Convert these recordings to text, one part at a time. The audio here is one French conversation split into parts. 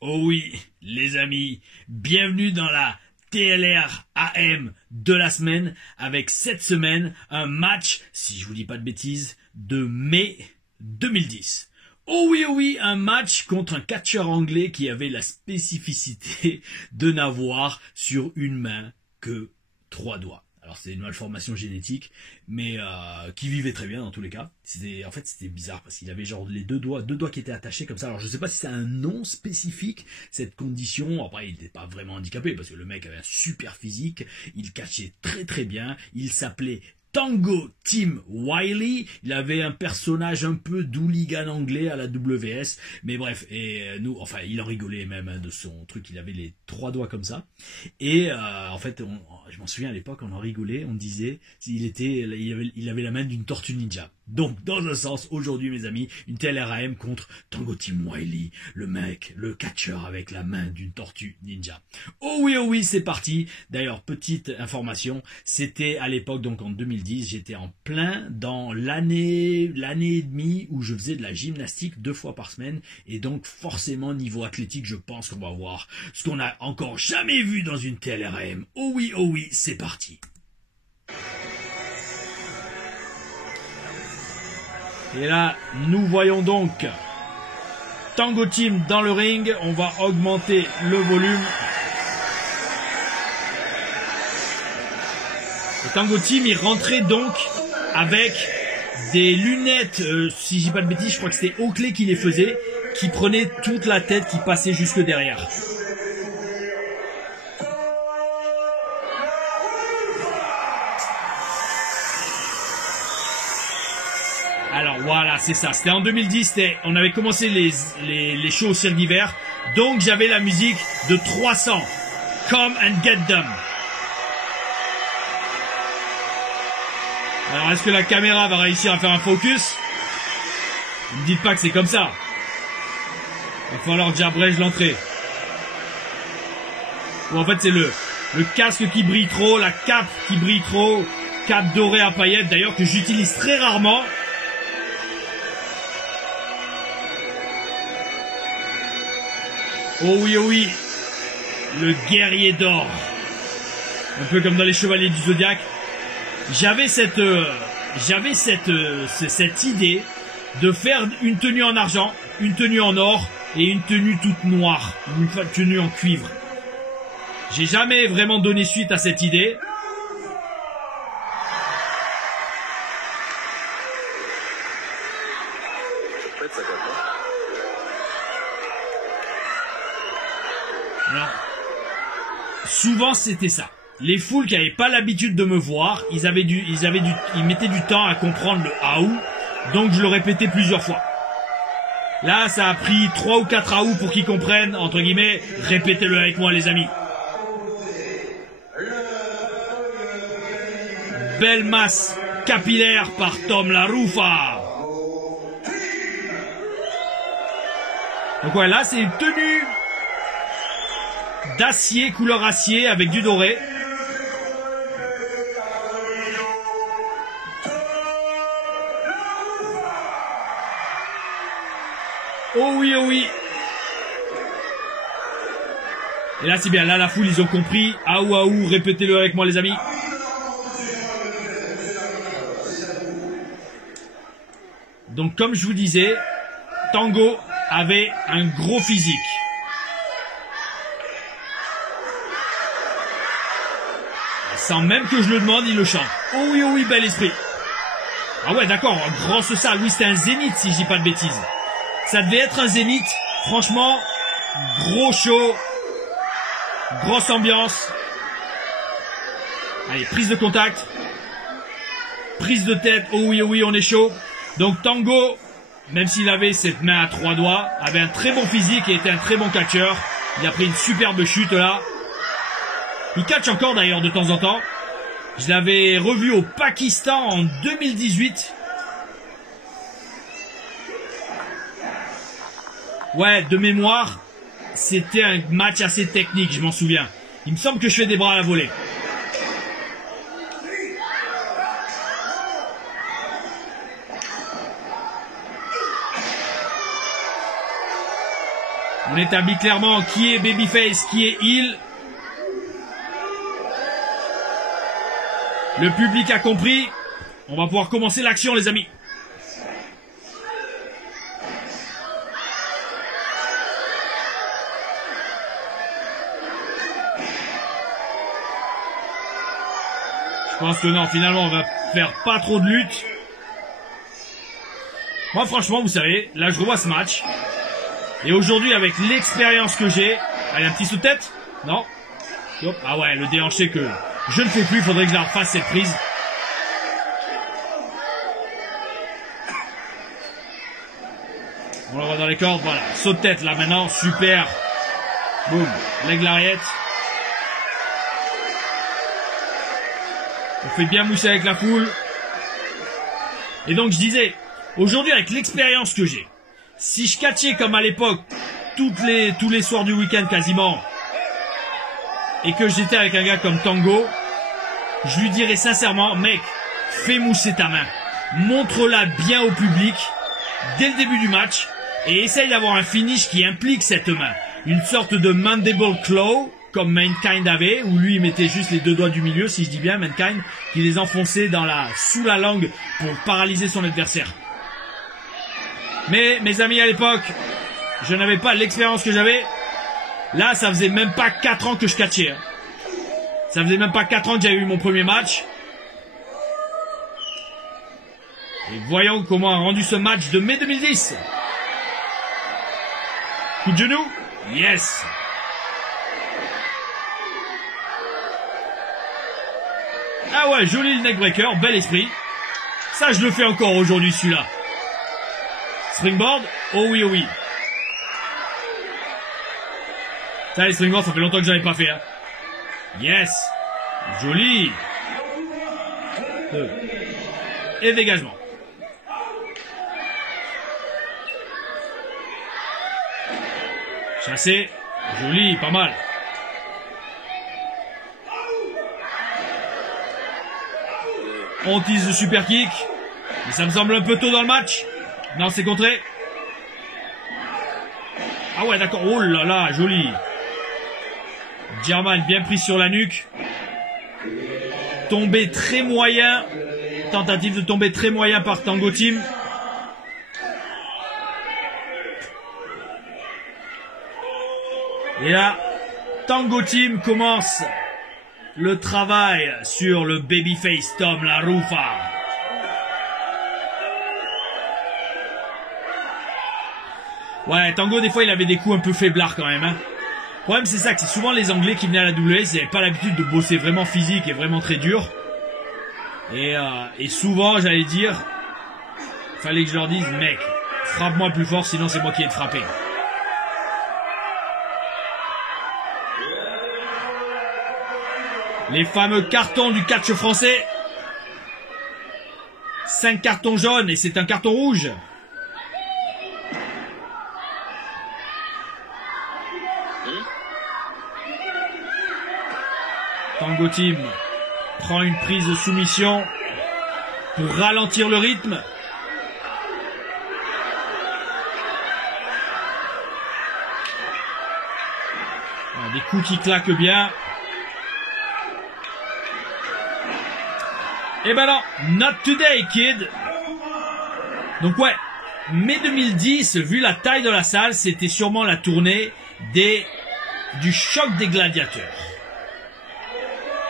Oh oui, les amis, bienvenue dans la TLR AM de la semaine, avec cette semaine un match, si je vous dis pas de bêtises, de mai 2010. Oh oui, un match contre un catcheur anglais qui avait la spécificité de n'avoir sur une main que 3 doigts. Alors c'est une malformation génétique, mais qui vivait très bien dans tous les cas. C'était bizarre parce qu'il avait genre les deux doigts qui étaient attachés comme ça. Alors je sais pas si c'est un nom spécifique cette condition. Après il n'était pas vraiment handicapé parce que le mec avait un super physique, il catchait très bien. Il s'appelait Tango Tim Wiley, il avait un personnage un peu d'hooligan anglais à la WS, mais bref, et nous, enfin, il en rigolait même de son truc, il avait les 3 doigts comme ça, et en fait, je m'en souviens à l'époque, on en rigolait, on disait, il avait la main d'une tortue ninja. Donc, dans un sens, aujourd'hui, mes amis, une TLRAM contre Tango Tim Wiley, le mec, le catcheur avec la main d'une tortue ninja. Oh oui, c'est parti. D'ailleurs, petite information, c'était à l'époque, donc en 2010, j'étais en plein dans l'année et demie où je faisais de la gymnastique 2 fois par semaine, et donc forcément, niveau athlétique, je pense qu'on va voir ce qu'on n'a encore jamais vu dans une TLRAM. Oh oui, c'est parti. Et là, nous voyons donc Tango Tim dans le ring. On va augmenter le volume. Et Tango Tim, il rentrait donc avec des lunettes, si je dis pas de bêtises, je crois que c'était Oakley qui les faisait, qui prenait toute la tête, qui passait jusque derrière. Alors voilà, c'est ça. C'était en 2010, on avait commencé les shows au cirque d'hiver. Donc j'avais la musique de 300. Come and get them. Alors est-ce que la caméra va réussir à faire un focus? Ne me dites pas que c'est comme ça. Il va falloir que j'abrège l'entrée. Ou en fait c'est le casque qui brille trop, la cape qui brille trop. Cape dorée à paillettes d'ailleurs que j'utilise très rarement. Oh oui, le guerrier d'or. Un peu comme dans les Chevaliers du Zodiaque. J'avais cette idée de faire une tenue en argent, une tenue en or et une tenue toute noire, une tenue en cuivre. J'ai jamais vraiment donné suite à cette idée. Alors, souvent c'était ça. Les foules qui n'avaient pas l'habitude de me voir, ils mettaient du temps à comprendre le aou, donc je le répétais plusieurs fois. Là, ça a pris 3 ou 4 aou pour qu'ils comprennent, entre guillemets, répétez-le avec moi les amis. Belle masse capillaire par Tom La Rufa. Donc voilà, c'est une tenue d'acier, couleur acier avec du doré. Oh oui. Et là c'est bien, là la foule ils ont compris. Aou, répétez-le avec moi les amis. Donc comme je vous disais, Tango avait un gros physique. Sans même que je le demande, il le chante. Oh oui, bel esprit. Ah ouais, d'accord, grosse salle. Oui, c'était un zénith, si je dis pas de bêtises. Ça devait être un zénith. Franchement, gros show. Grosse ambiance. Allez, prise de contact. Prise de tête. Oh oui, on est chaud. Donc Tango, même s'il avait cette main à 3 doigts, avait un très bon physique et était un très bon catcheur. Il a pris une superbe chute là. Il catch encore d'ailleurs de temps en temps. Je l'avais revu au Pakistan en 2018. Ouais, de mémoire, c'était un match assez technique, je m'en souviens. Il me semble que je fais des bras à la volée. On établit clairement qui est babyface, qui est heel. Le public a compris. On va pouvoir commencer l'action, les amis. Je pense que non, finalement, on va faire pas trop de lutte. Moi, franchement, vous savez, là, je revois ce match. Et aujourd'hui, avec l'expérience que j'ai... Allez, un petit sous-tête? Non? Hop. Ah ouais, le déhanché que je ne fais plus. Il faudrait que je la refasse, cette prise. On la voit dans les cordes, voilà. Saut de tête, là, maintenant. Super. Boum. Leg lariat. On fait bien mousser avec la foule. Et donc, je disais... Aujourd'hui, avec l'expérience que j'ai... Si je catchais comme à l'époque, tous les soirs du week-end quasiment, et que j'étais avec un gars comme Tango, je lui dirais sincèrement, mec, fais mousser ta main. Montre-la bien au public, dès le début du match, et essaye d'avoir un finish qui implique cette main. Une sorte de mandible claw, comme Mankind avait, où lui il mettait juste les deux doigts du milieu, si je dis bien, Mankind, qui les enfonçait sous la langue pour paralyser son adversaire. Mais, mes amis, à l'époque, je n'avais pas l'expérience que j'avais. Là, ça faisait même pas 4 ans que je catchais. Hein. Ça faisait même pas 4 ans que j'avais eu mon premier match. Et voyons comment a rendu ce match de mai 2010. Coup de genou. Yes. Ah ouais, joli le neckbreaker, bel esprit. Ça, je le fais encore aujourd'hui, celui-là. Springboard, oh oui, oh oui. Ça, les springboards, ça fait longtemps que j'en ai pas fait. Hein. Yes. Joli. Et dégagement. Chassé. Joli, pas mal. On tease le super kick. Mais ça me semble un peu tôt dans le match. Non, c'est contré. Ah ouais, d'accord. Oh là là, joli. German bien pris sur la nuque. Tombé très moyen. Tentative de tomber très moyen par Tango Team. Et là, Tango Team commence le travail sur le babyface Tom La Rufa. Ouais, Tango, des fois, il avait des coups un peu faiblards quand même. Hein. Le problème, c'est ça, que c'est souvent les Anglais qui venaient à la WWE, ils n'avaient pas l'habitude de bosser vraiment physique et vraiment très dur. Et souvent, j'allais dire, fallait que je leur dise, mec, frappe-moi plus fort, sinon c'est moi qui ai de frapper. Les fameux cartons du catch français. 5 cartons jaunes et c'est un carton rouge. Tango Team prend une prise de soumission pour ralentir le rythme. Voilà, des coups qui claquent bien. Et ben non, not today, kid. Donc ouais, mai 2010, vu la taille de la salle, c'était sûrement la tournée du choc des gladiateurs.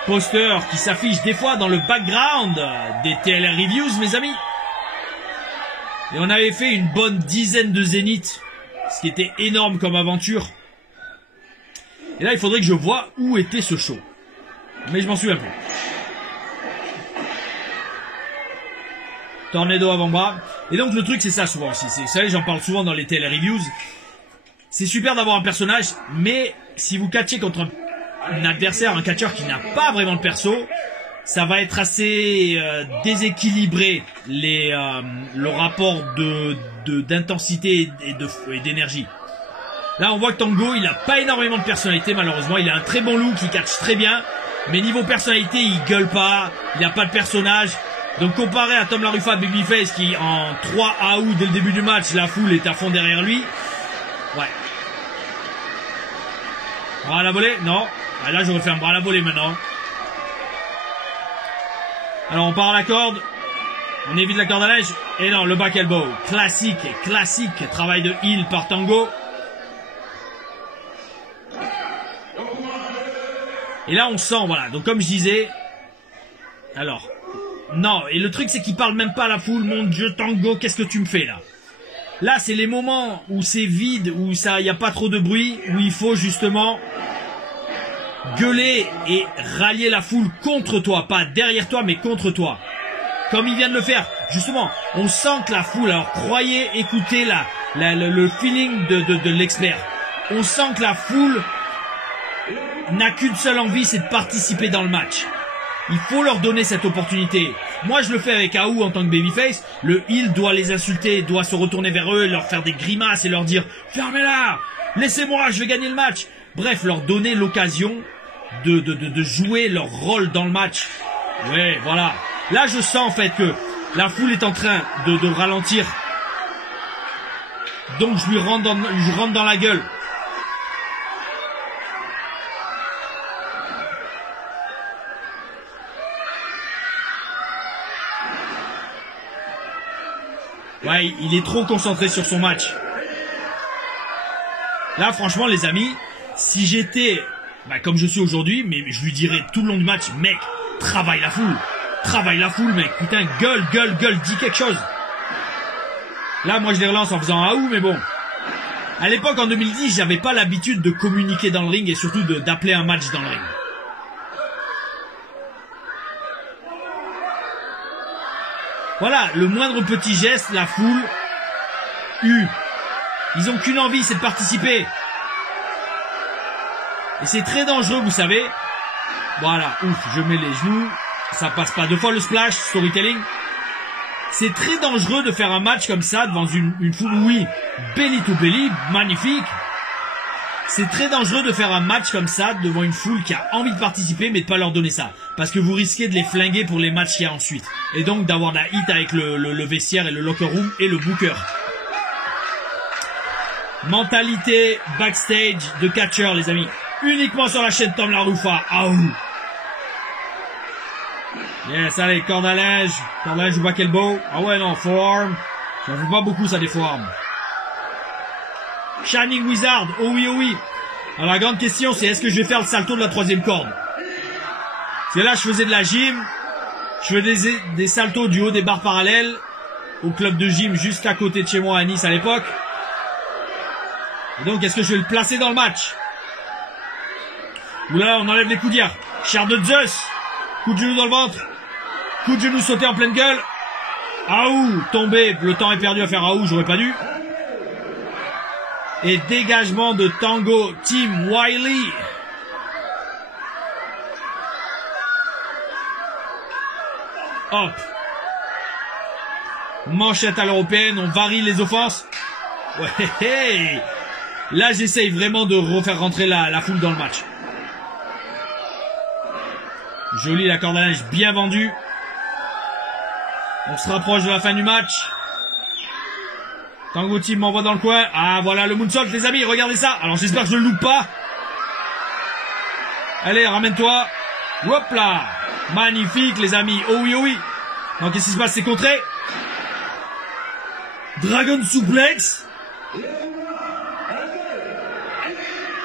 Poster qui s'affiche des fois dans le background des TLR Reviews, mes amis. Et on avait fait une bonne dizaine de zéniths, ce qui était énorme comme aventure. Et là, il faudrait que je voie où était ce show. Mais je m'en souviens plus. Tornado avant-bras. Et donc le truc c'est ça souvent aussi. Vous savez, j'en parle souvent dans les TLR Reviews. C'est super d'avoir un personnage, mais si vous catchez contre un adversaire, un catcheur qui n'a pas vraiment le perso, ça va être assez déséquilibré le rapport d'intensité et d'énergie. Là, on voit que Tango, il a pas énormément de personnalité, malheureusement. Il a un très bon look, il catch très bien. Mais niveau personnalité, il gueule pas. Il a pas de personnage. Donc, comparé à Tom Larufa, Babyface, qui en 3 AOU dès le début du match, la foule est à fond derrière lui. Ouais. Bras à la volée? Non. Ah, là, j'aurais fait un bras à la volée maintenant. Alors, on part à la corde. On évite la corde à linge. Et non, le back elbow. Classique. Travail de heel par Tango. Et là, on sent, voilà. Donc, comme je disais... Alors... Non, et le truc, c'est qu'il parle même pas à la foule. Mon Dieu, Tango, qu'est-ce que tu me fais, là? Là, c'est les moments où c'est vide, où il n'y a pas trop de bruit, où il faut, justement... gueuler et rallier la foule contre toi. Pas derrière toi, mais contre toi. Comme il vient de le faire. Justement, on sent que la foule... Alors, croyez, écoutez le feeling de l'expert. On sent que la foule... n'a qu'une seule envie, c'est de participer dans le match. Il faut leur donner cette opportunité. Moi, je le fais avec AOU en tant que babyface. Le heel doit les insulter, doit se retourner vers eux, leur faire des grimaces et leur dire « Fermez-la! Laissez-moi, je vais gagner le match !» Bref, leur donner l'occasion de jouer leur rôle dans le match. Ouais, voilà. Là, je sens en fait que la foule est en train de ralentir. Donc, je rentre dans la gueule. Ouais, il est trop concentré sur son match. Là, franchement, les amis, si j'étais comme je suis aujourd'hui, mais je lui dirais tout le long du match, mec, travaille la foule, mec, putain, gueule, dis quelque chose. Là, moi, je les relance en faisant AOU, mais bon. À l'époque, en 2010, j'avais pas l'habitude de communiquer dans le ring et surtout d'appeler un match dans le ring. Voilà, le moindre petit geste, la foule, ils ont qu'une envie, c'est de participer. Et c'est très dangereux, vous savez. Voilà, je mets les genoux, ça passe pas 2 fois le splash, storytelling. C'est très dangereux de faire un match comme ça devant une foule, oui, belly to belly, magnifique. C'est très dangereux de faire un match comme ça devant une foule qui a envie de participer mais de pas leur donner ça. Parce que vous risquez de les flinguer pour les matchs qu'il y a ensuite. Et donc d'avoir la hit avec le vestiaire et le locker room et le booker. Mentalité backstage de catcheur, les amis. Uniquement sur la chaîne Tom Larufa. Aouh. Yes, allez, corde à linge ou back elbow. Ah ouais, non, forearm. J'en veux pas beaucoup, ça, des forearms. Shining Wizard, oh oui. Alors la grande question, c'est est-ce que je vais faire le salto de la 3e corde? C'est là, je faisais de la gym. Je faisais des saltos du haut des barres parallèles au club de gym juste à côté de chez moi à Nice à l'époque. Et donc, est-ce que je vais le placer dans le match? Oula, on enlève les coudières. Chair de Zeus. Coup de genou dans le ventre. Coup de genou sauté en pleine gueule. Aouh, tombé. Le temps est perdu à faire Aouh, j'aurais pas dû. Et dégagement de Tango Team Wiley. Hop. Manchette à l'européenne, on varie les offenses. Ouais, là, j'essaye vraiment de refaire rentrer la foule dans le match. Joli, la corde à linge bien vendue. On se rapproche de la fin du match. Tango Team m'envoie dans le coin. Ah, voilà le moonsault, les amis, regardez ça. Alors, j'espère que je le loupe pas. Allez, ramène-toi. Hop là. Magnifique, les amis. Oh oui. Donc, qu'est-ce qui se passe? C'est contré. Dragon Suplex.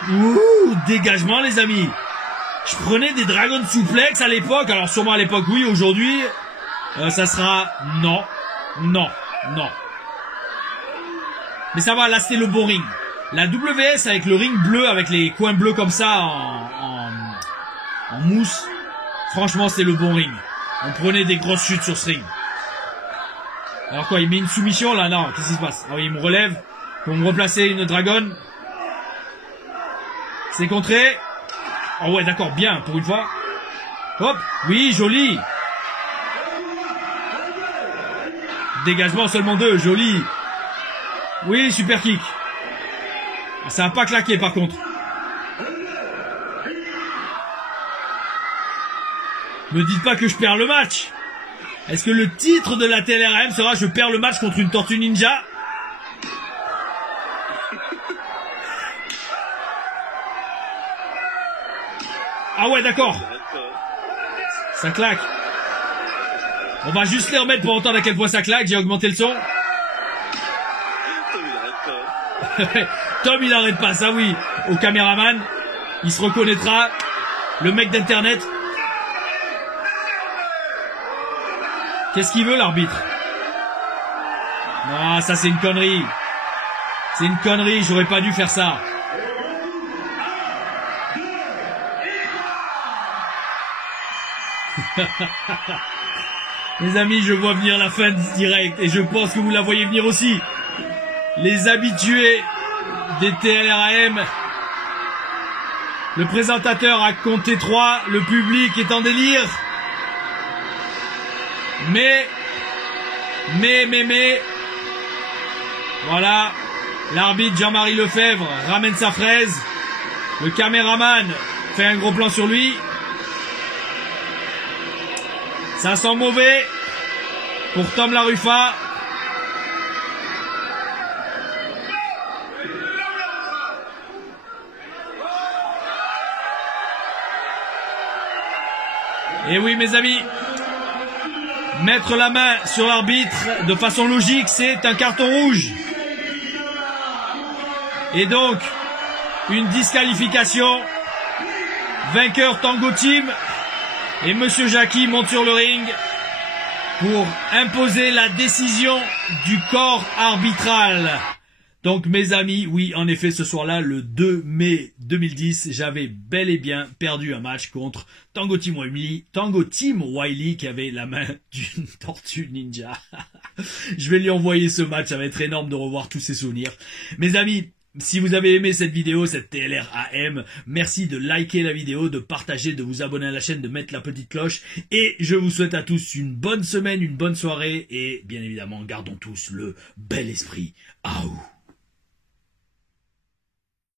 Ouh, dégagement, les amis. Je prenais des Dragon Suplex à l'époque. Alors, sûrement à l'époque, oui. Aujourd'hui, ça sera non. Mais ça va, là, c'était le bon ring. La WS avec le ring bleu, avec les coins bleus comme ça en mousse. Franchement, c'est le bon ring. On prenait des grosses chutes sur ce ring. Alors quoi, il met une soumission là? Non, qu'est-ce qui se passe? Ah oui, il me relève pour me replacer une dragon. C'est contré. Oh ouais, d'accord, bien, pour une fois. Hop, oui, joli. Dégagement, seulement 2, joli. Oui, super kick. Ça n'a pas claqué par contre. Me dites pas que je perds le match. Est-ce que le titre de la TLR-AM sera je perds le match contre une tortue ninja? Ah ouais, d'accord. Ça claque. On va juste les remettre pour entendre à quel point ça claque. J'ai augmenté le son. Tom, il arrête pas, ça oui. Au caméraman, il se reconnaîtra. Le mec d'internet. Qu'est-ce qu'il veut, l'arbitre? Non, ça c'est une connerie. C'est une connerie, j'aurais pas dû faire ça. Les amis, je vois venir la fin du direct et je pense que vous la voyez venir aussi. Les habitués des TLR-AM. Le présentateur a compté 3, le public est en délire. Mais, voilà, l'arbitre Jean-Marie Lefebvre ramène sa fraise. Le caméraman fait un gros plan sur lui. Ça sent mauvais pour Tom Laruffa. Et oui, mes amis, mettre la main sur l'arbitre de façon logique, c'est un carton rouge. Et donc, une disqualification. Vainqueur Tango Team. Et Monsieur Jackie monte sur le ring pour imposer la décision du corps arbitral. Donc mes amis, oui, en effet, ce soir-là, le 2 mai 2010, j'avais bel et bien perdu un match contre Tango Team Wiley qui avait la main d'une tortue ninja. Je vais lui envoyer ce match, ça va être énorme de revoir tous ces souvenirs. Mes amis, si vous avez aimé cette vidéo, cette TLR-AM, merci de liker la vidéo, de partager, de vous abonner à la chaîne, de mettre la petite cloche. Et je vous souhaite à tous une bonne semaine, une bonne soirée. Et bien évidemment, gardons tous le bel esprit. Aouh!